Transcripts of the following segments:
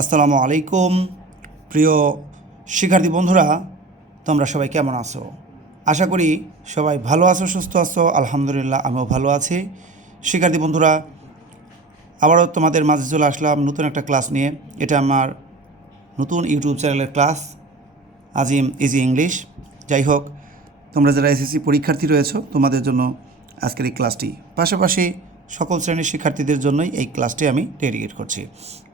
আসসালামু আলাইকুম প্রিয় শিক্ষার্থী বন্ধুরা, তোমরা সবাই কেমন আছো? আশা করি সবাই ভালো আছো, সুস্থ আছো। আলহামদুলিল্লাহ, আমিও ভালো আছি। শিক্ষার্থী বন্ধুরা, আবারও তোমাদের মাঝে চলে আসলাম নতুন একটা ক্লাস নিয়ে। এটা আমার নতুন ইউটিউব চ্যানেলের ক্লাস, আজিম ইজি ইংলিশ। যাই হোক, তোমরা যারা এসএসসি পরীক্ষার্থী রয়েছো, তোমাদের জন্য আজকের এই ক্লাসটি, পাশাপাশি সকল শ্রেণীর শিক্ষার্থীদের জন্যই এই ক্লাসটি আমি ডেডিকেট করছি।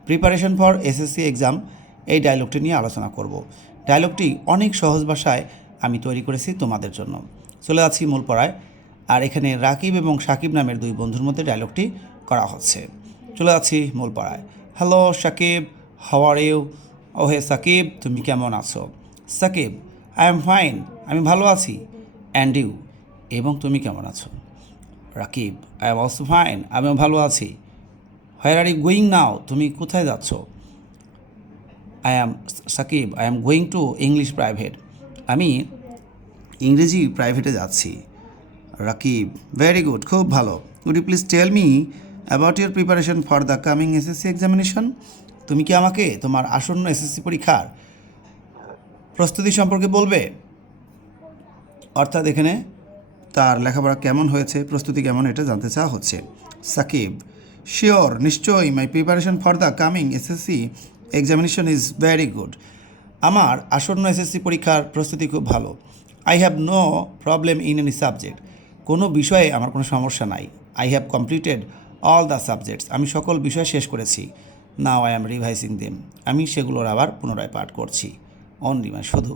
প্রিপারেশন ফর এসএসসি এক্সাম, এই ডায়লগটি নিয়ে আলোচনা করব। ডায়লগটি অনেক সহজ ভাষায় আমি তৈরি করেছি তোমাদের জন্য। চলে যাচ্ছি মূল পড়ায়। আর এখানে রাকিব এবং সাকিব নামের দুই বন্ধুর মধ্যে ডায়লগটি করা হচ্ছে। চলে যাচ্ছি মূল পড়ায়। Hello Sakib, how are you? Oh hey Sakib, তুমি কেমন আছো? সাকিব, আই এম ফাইন, আমি ভালো আছি। অ্যান্ড ইউ, এবং তুমি কেমন আছো? Rakib, I am also fine, আমিও ভালো আছি। হোয়ার আর ইউ গোয়িং নাও, তুমি কোথায় যাচ্ছ? Shakib, I am going to English private, আমি ইংরেজি প্রাইভেটে যাচ্ছি। রাকিব, ভেরি গুড, খুব ভালো। Would you please tell me about your preparation for the coming SSC examination? তুমি কি আমাকে তোমার আসন্ন এসএসসি পরীক্ষার প্রস্তুতি সম্পর্কে বলবে? অর্থাৎ এখানে তার লেখাপড়া কেমন হয়েছে, প্রস্তুতি কেমন, এটা জানতে চাওয়া হচ্ছে। সাকিব, শিওর, নিশ্চয়ই। My preparation for the coming SSC examination is very good. আমার আসন্ন এসএসসি পরীক্ষার প্রস্তুতি খুব ভালো। I have no problem in any subject, কোনো বিষয়ে আমার কোনো সমস্যা নাই। I have completed all the subjects, আমি সকল বিষয় শেষ করেছি। Now I am revising them, আমি সেগুলোর আবার পুনরায় পাঠ করছি। অনলি, মানে শুধু।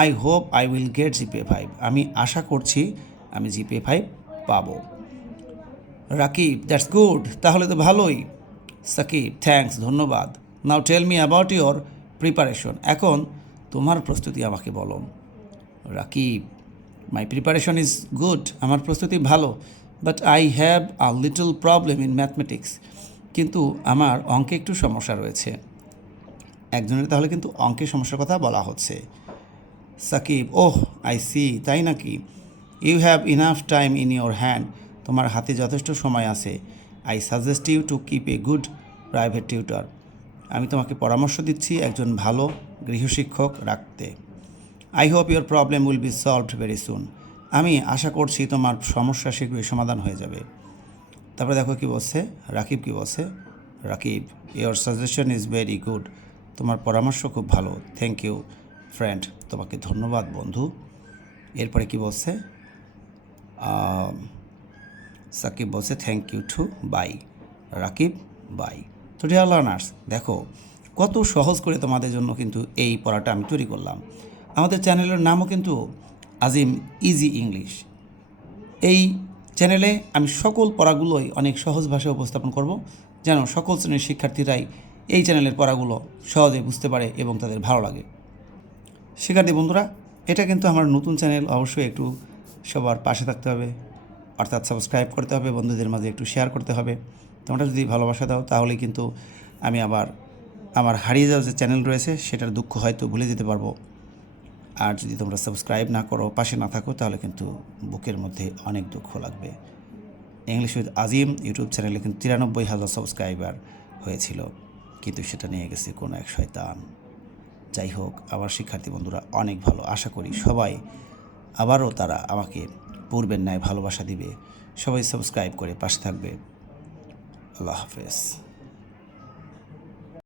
I hope I will get GPA 5, আমি আশা করছি আমি জিপিএ 5 পাবো। রাকিব, দ্যাটস গুড, তাহলে তো ভালোই। সাকিব, থ্যাঙ্কস, ধন্যবাদ। Now tell me about your preparation, এখন তোমার প্রস্তুতি আমাকে বলো। Rakib, my preparation is good, আমার প্রস্তুতি ভালো। But I have a little problem in mathematics, কিন্তু আমার অঙ্কে একটু সমস্যা রয়েছে। একজনের তাহলে কিন্তু অঙ্কের সমস্যার কথা বলা হচ্ছে। সাকিব, ওহ আই সি, তাই নাকি? You have enough time in your hand, তোমার হাতে যথেষ্ট সময় আছে। I suggest you to keep a good private tutor, আমি তোমাকে পরামর্শ দিচ্ছি একজন ভালো গৃহশিক্ষক রাখতে। I hope your problem will be solved very soon, আমি আশা করছি তোমার সমস্যা শীঘ্রই সমাধান হয়ে যাবে। তারপরে দেখো কি বলছে, রাকিব কি বলছে। Rakib, your suggestion is very good, তোমার পরামর্শ খুব ভালো। থ্যাংক ইউ ফ্রেন্ড, তোমাকে ধন্যবাদ বন্ধু। এরপরে কি বলছে, সাকিব বলছে thank you too, bye. Rakib, bye. তো ডিয়ার লার্নার্স, দেখো কত সহজ করে তোমাদের জন্য কিন্তু এই পড়াটা আমি তৈরি করলাম। আমাদের চ্যানেলের নামও কিন্তু আজিম ইজি ইংলিশ। এই চ্যানেলে আমি সকল পড়াগুলোই অনেক সহজ ভাষায় উপস্থাপন করব, যেন সকল শ্রেণীর শিক্ষার্থীরাই এই চ্যানেলের পড়াগুলো সহজে বুঝতে পারে এবং তাদের ভালো লাগে। শিক্ষার্থী বন্ধুরা, এটা কিন্তু আমার নতুন চ্যানেল, অবশ্যই একটু সবার পাশে থাকতে হবে, অর্থাৎ সাবস্ক্রাইব করতে হবে, বন্ধুদের মাঝে একটু শেয়ার করতে হবে। তোমরা যদি ভালোবাসা দাও তাহলেই কিন্তু আমি আবার আমার হারিয়ে যাওয়া যে চ্যানেল রয়েছে সেটার দুঃখ হয়তো ভুলে যেতে পারবো। আর যদি তোমরা সাবস্ক্রাইব না করো, পাশে না থাকো, তাহলে কিন্তু বুকের মধ্যে অনেক দুঃখ লাগবে। ইংলিশ উইথ আজিম ইউটিউব চ্যানেলে কিন্তু 93,000 সাবস্ক্রাইবার হয়েছিল, কিন্তু সেটা নিয়ে গেছে কোনো এক শয়তান। যাই হোক, আমার শিক্ষার্থী বন্ধুরা অনেক ভালো, আশা করি সবাই আবারও তারা আমাকে পূর্বের ন্যায় ভালোবাসা দিবে। সবাই সাবস্ক্রাইব করে পাশে থাকবে। আল্লাহ হাফেজ।